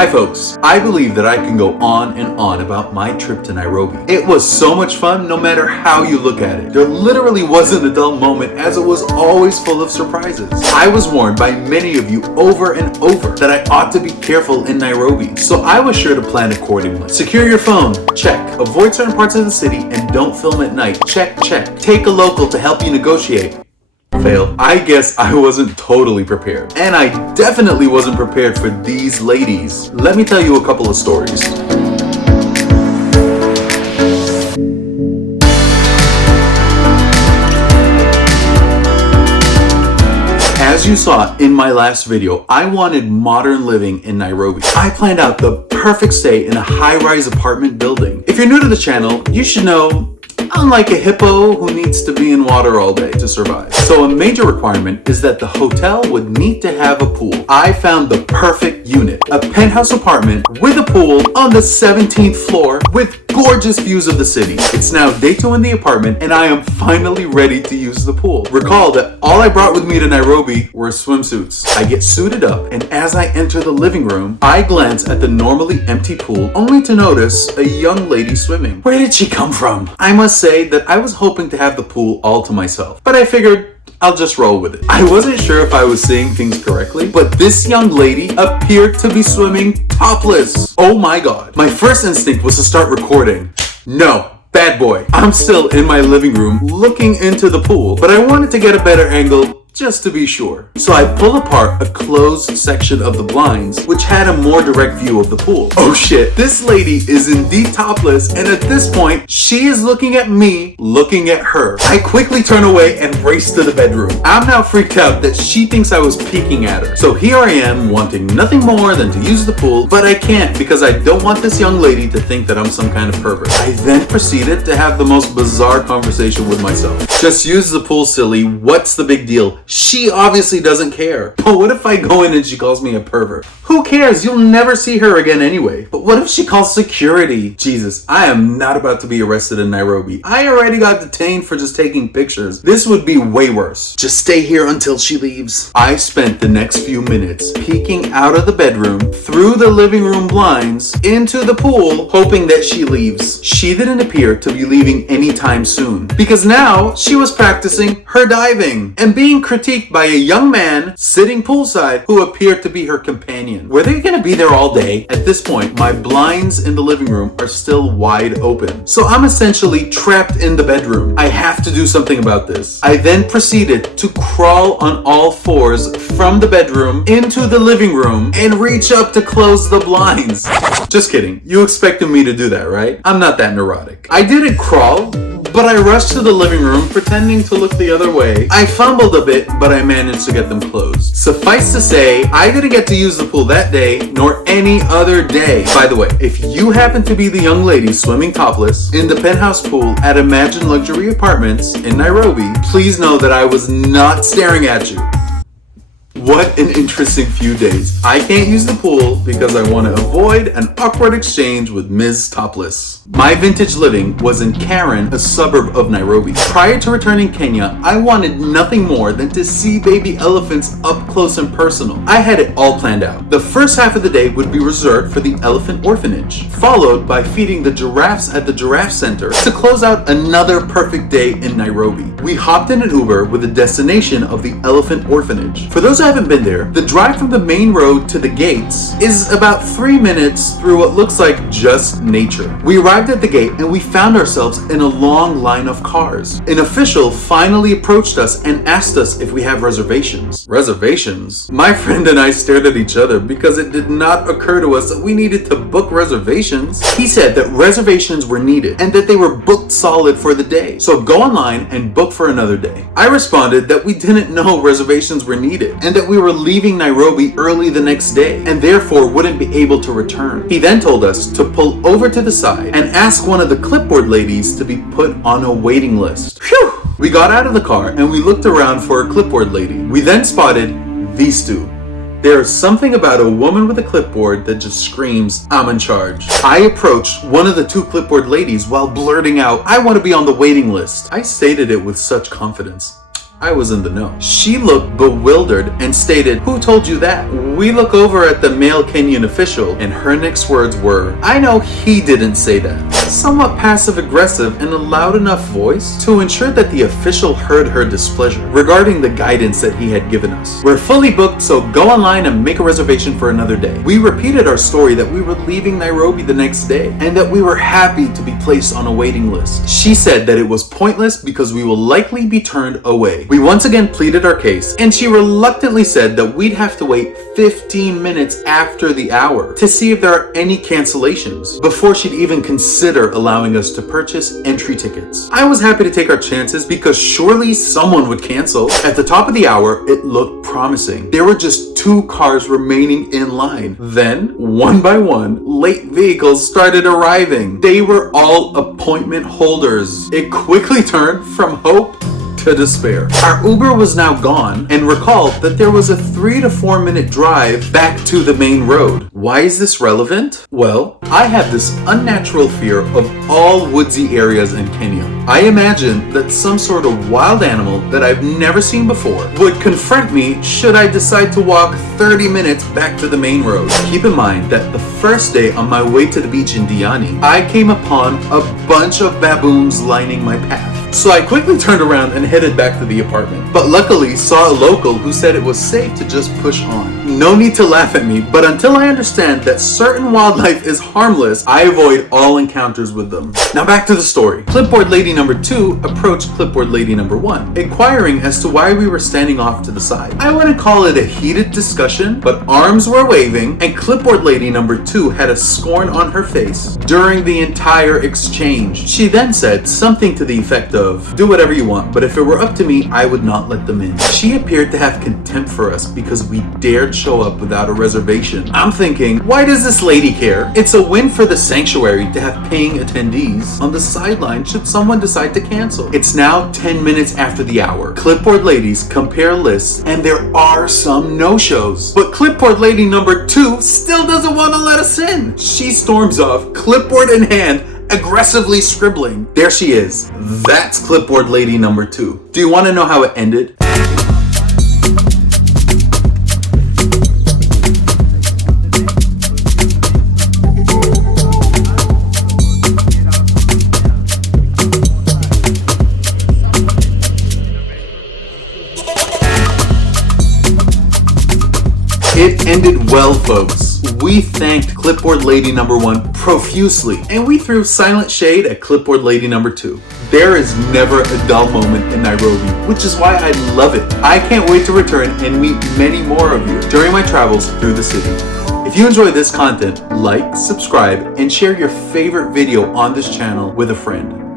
Hi folks, I believe that I can go on and on about my trip to Nairobi. It was so much fun no matter how you look at it. There literally wasn't a dull moment as it was always full of surprises. I was warned by many of you over and over that I ought to be careful in Nairobi, so I was sure to plan accordingly. Secure your phone, check. Avoid certain parts of the city and don't film at night, check. Take a local to help you negotiate. Fail. I guess I wasn't totally prepared. And I definitely wasn't prepared for these ladies. Let me tell you a couple of stories. As you saw in my last video, I wanted modern living in Nairobi. I planned out the perfect stay in a high-rise apartment building. If you're new to the channel, you should know I'm like a hippo who needs to be in water all day to survive. So a major requirement is that the hotel would need to have a pool. I found the perfect unit, a penthouse apartment with a pool on the 17th floor with gorgeous views of the city. It's now day 2 in the apartment and I am finally ready to use the pool. Recall that all I brought with me to Nairobi were swimsuits. I get suited up and as I enter the living room, I glance at the normally empty pool only to notice a young lady swimming. Where did she come from? I must say that I was hoping to have the pool all to myself, but I figured I'll just roll with it. I wasn't sure if I was saying things correctly, but this young lady appeared to be swimming topless. Oh my god. My first instinct was to start recording. No. Bad boy. I'm still in my living room looking into the pool, but I wanted to get a better angle just to be sure. So I pull apart a closed section of the blinds, which had a more direct view of the pool. Oh shit, this lady is indeed topless, and at this point, she is looking at me, looking at her. I quickly turn away and race to the bedroom. I'm now freaked out that she thinks I was peeking at her. So here I am, wanting nothing more than to use the pool, but I can't because I don't want this young lady to think that I'm some kind of pervert. I then proceeded to have the most bizarre conversation with myself. Just use the pool, silly. What's the big deal? She obviously doesn't care. But what if I go in and she calls me a pervert? Who cares? You'll never see her again anyway. But what if she calls security? Jesus, I am not about to be arrested in Nairobi. I already got detained for just taking pictures. This would be way worse. Just stay here until she leaves. I spent the next few minutes peeking out of the bedroom, through the living room blinds, into the pool, hoping that she leaves. She didn't appear to be leaving anytime soon, because now she was practicing her diving and being critiqued by a young man sitting poolside who appeared to be her companion. Were they gonna be there all day? At this point, my blinds in the living room are still wide open. So I'm essentially trapped in the bedroom. I have to do something about this. I then proceeded to crawl on all fours from the bedroom into the living room and reach up to close the blinds. Just kidding. You expected me to do that, right? I'm not that neurotic. I didn't crawl, but I rushed to the living room pretending to look the other way. I fumbled a bit, but I managed to get them closed. Suffice to say, I didn't get to use the pool that day, nor any other day. By the way, if you happen to be the young lady swimming topless in the penthouse pool at Imagine Luxury Apartments in Nairobi, please know that I was not staring at you. What an interesting few days. I can't use the pool because I want to avoid an awkward exchange with Ms. Topless. My vintage living was in Karen, a suburb of Nairobi. Prior to returning Kenya, I wanted nothing more than to see baby elephants up close and personal. I had it all planned out. The first half of the day would be reserved for the elephant orphanage, followed by feeding the giraffes at the giraffe center to close out another perfect day in Nairobi. We hopped in an Uber with the destination of the elephant orphanage. For those who haven't been there, the drive from the main road to the gates is about 3 minutes through what looks like just nature. We arrived at the gate and we found ourselves in a long line of cars. An official finally approached us and asked us if we have reservations. Reservations? My friend and I stared at each other because it did not occur to us that we needed to book reservations. He said that reservations were needed and that they were booked solid for the day. So go online and book for another day. I responded that we didn't know reservations were needed and that we were leaving Nairobi early the next day and therefore wouldn't be able to return. He then told us to pull over to the side and ask one of the clipboard ladies to be put on a waiting list. Phew! We got out of the car and we looked around for a clipboard lady. We then spotted these two. There's something about a woman with a clipboard that just screams, I'm in charge. I approached one of the two clipboard ladies while blurting out, I want to be on the waiting list. I stated it with such confidence. I was in the know. She looked bewildered and stated, "Who told you that?" We look over at the male Kenyan official, and her next words were, "I know he didn't say that." Somewhat passive aggressive in a loud enough voice to ensure that the official heard her displeasure regarding the guidance that he had given us. "We're fully booked, so go online and make a reservation for another day." We repeated our story that we were leaving Nairobi the next day and that we were happy to be placed on a waiting list. She said that it was pointless because we will likely be turned away. We once again pleaded our case, and she reluctantly said that we'd have to wait 15 minutes after the hour to see if there are any cancellations before she'd even consider allowing us to purchase entry tickets. I was happy to take our chances because surely someone would cancel. At the top of the hour, it looked promising. There were just 2 cars remaining in line. Then, one by one, late vehicles started arriving. They were all appointment holders. It quickly turned from hope to despair. Our Uber was now gone and recalled that there was a 3 to 4 minute drive back to the main road. Why is this relevant? Well, I have this unnatural fear of all woodsy areas in Kenya. I imagine that some sort of wild animal that I've never seen before would confront me should I decide to walk 30 minutes back to the main road. Keep in mind that the first day on my way to the beach in Diani, I came upon a bunch of baboons lining my path. So I quickly turned around and headed back to the apartment, but luckily saw a local who said it was safe to just push on. No need to laugh at me, but until I understand that certain wildlife is harmless, I avoid all encounters with them. Now back to the story. Clipboard lady number 2 approached clipboard lady number 1, inquiring as to why we were standing off to the side. I wouldn't call it a heated discussion, but arms were waving, and clipboard lady number 2 had a scorn on her face during the entire exchange. She then said something to the effect of, "Do whatever you want, but if it were up to me, I would not let them in." She appeared to have contempt for us because we dared show up without a reservation. I'm thinking, why does this lady care? It's a win for the sanctuary to have paying attendees on the sideline should someone decide to cancel. It's now 10 minutes after the hour. Clipboard ladies compare lists, and there are some no-shows. But clipboard lady number 2 still doesn't want to let us in. She storms off, clipboard in hand, aggressively scribbling. There she is. That's clipboard lady number 2. Do you want to know how it ended? It ended well, folks. We thanked clipboard lady number 1 profusely, and we threw silent shade at clipboard lady number 2. There is never a dull moment in Nairobi, which is why I love it. I can't wait to return and meet many more of you during my travels through the city. If you enjoy this content, like, subscribe, and share your favorite video on this channel with a friend.